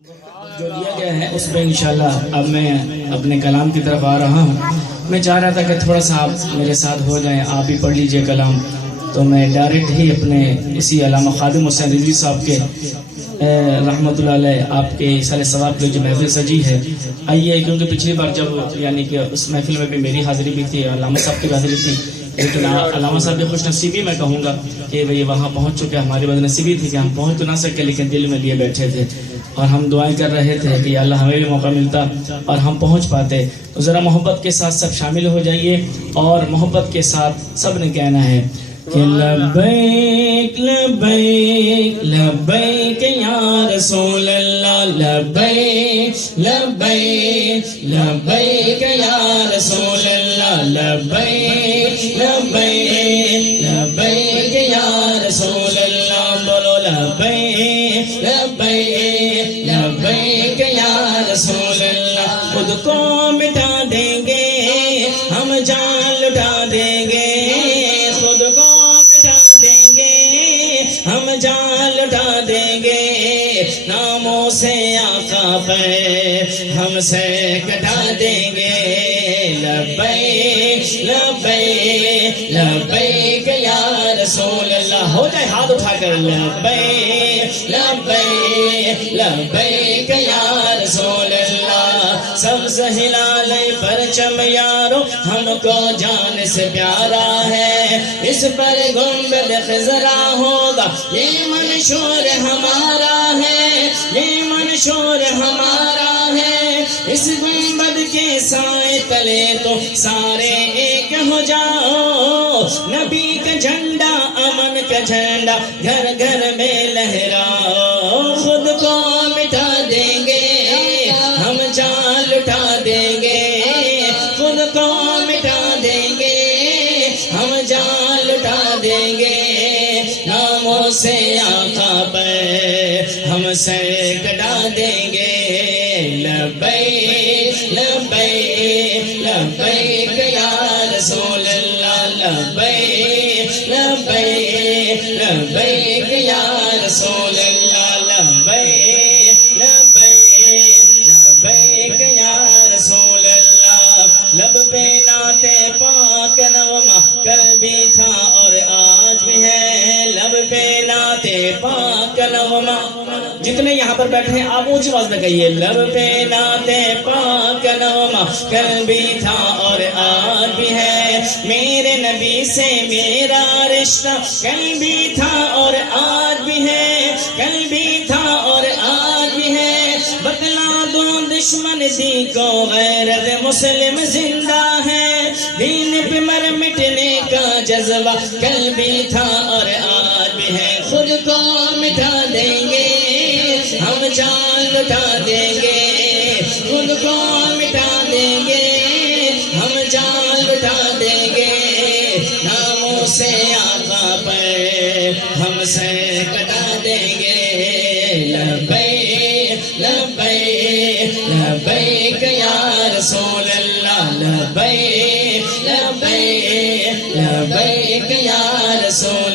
جو دیا گیا ہے اس میں انشاءاللہ اب میں اپنے کلام کی طرف آ رہا ہوں۔ میں چاہ رہا تھا کہ تھوڑا سا آپ میرے ساتھ ہو جائیں، آپ ہی پڑھ لیجئے کلام، تو میں ڈائریکٹ ہی اپنے اسی علامہ خادم حسین رضوی صاحب کے رحمت اللہ علیہ آپ کے سال ثواب کی جو محفل سجی ہے، آئیے، کیونکہ پچھلی بار جب یعنی کہ اس محفل میں بھی میری حاضری بھی تھی، علامہ صاحب کی حاضری تھی، لیکن علامہ صاحب کی خوش نصیبی میں کہوں گا کہ بھئی وہاں پہنچ چکے، ہماری بد نصیبی تھی کہ ہم پہنچ تو نہ سکے، لیکن دل میں لیے بیٹھے تھے اور ہم دعائیں کر رہے تھے کہ یا اللہ ہمیں بھی موقع ملتا اور ہم پہنچ پاتے۔ تو ذرا محبت کے ساتھ سب شامل ہو جائیے اور محبت کے ساتھ سب نے کہنا ہے کہ لبیک لبیک لبیک یا رسول اللہ، لبیک لبیک لبیک یا رسول اللہ، لبیک لبیک لبیک یا رسول اللہ، بولو لبیک لبیک لبیک یا رسول اللہ۔ خود کو مٹا دیں گے ہم، جان لٹا دیں گے، خود کو مٹا دیں گے ہم، جان لٹا دیں گے، ناموں سے آقا پہ ہم سے کٹا دیں گے، لبیک لبیک لبیک یا رسول اللہ۔ ہو جائے ہاتھ اٹھا کر، لبیک لبیک لبیک یا رسول اللہ۔ سبز ہلال پرچم یارو ہم کو جان سے پیارا ہے، اس پر گنبد خضرا ہوگا، یہ منشور ہمارا ہے، یہ منشور ہمارا ہے، اس گنبد کے سائے تلے تو سارے ایک ہو جاؤ، نبی کا جھنڈا امن کا جھنڈا گھر گھر میں لہراؤ، خود کو مٹا دیں گے ہم، جان لٹا دیں گے، خود کو مٹا دیں گے ہم، جان لٹا دیں گے، ناموں سے آقا پہ ہم سے کٹا دیں گے، لبیک لبیک لبیک یا رسول اللہ، لبیک لبیک لبیک یا رسول اللہ، لبیک لبیک لبیک یا رسول اللہ۔ لب پہ نعت پاک نغمہ کل بھی تھا اور آج بھی ہے، لب پہ نعت پاک نغمہ، جتنے یہاں پر بیٹھے ہیں آپ اونچی آواز میں کہیے، لب پہ نعت پاک نغمہ کل بھی تھا اور آج بھی ہے، میرے نبی سے میرا رشتہ کل بھی تھا اور آج بھی ہے، کل بھی تھا اور آج بھی ہے، بتلا دو دشمن دی کو غیرت مسلم زندہ ہے، دین پہ مر مٹنے کا جذبہ کل بھی تھا اور آج بھی ہے، خود کو مٹا دیں گے ہم، جان لٹا دیں گے، خود کو مٹا دیں گے ہم، جان لٹا دیں گے، ناموں سے آقا پہ ہم سے کٹا دیں گے، لبیک لبیک لبیک یا رسول اللہ، لبیک لبیک لبیک یا رسول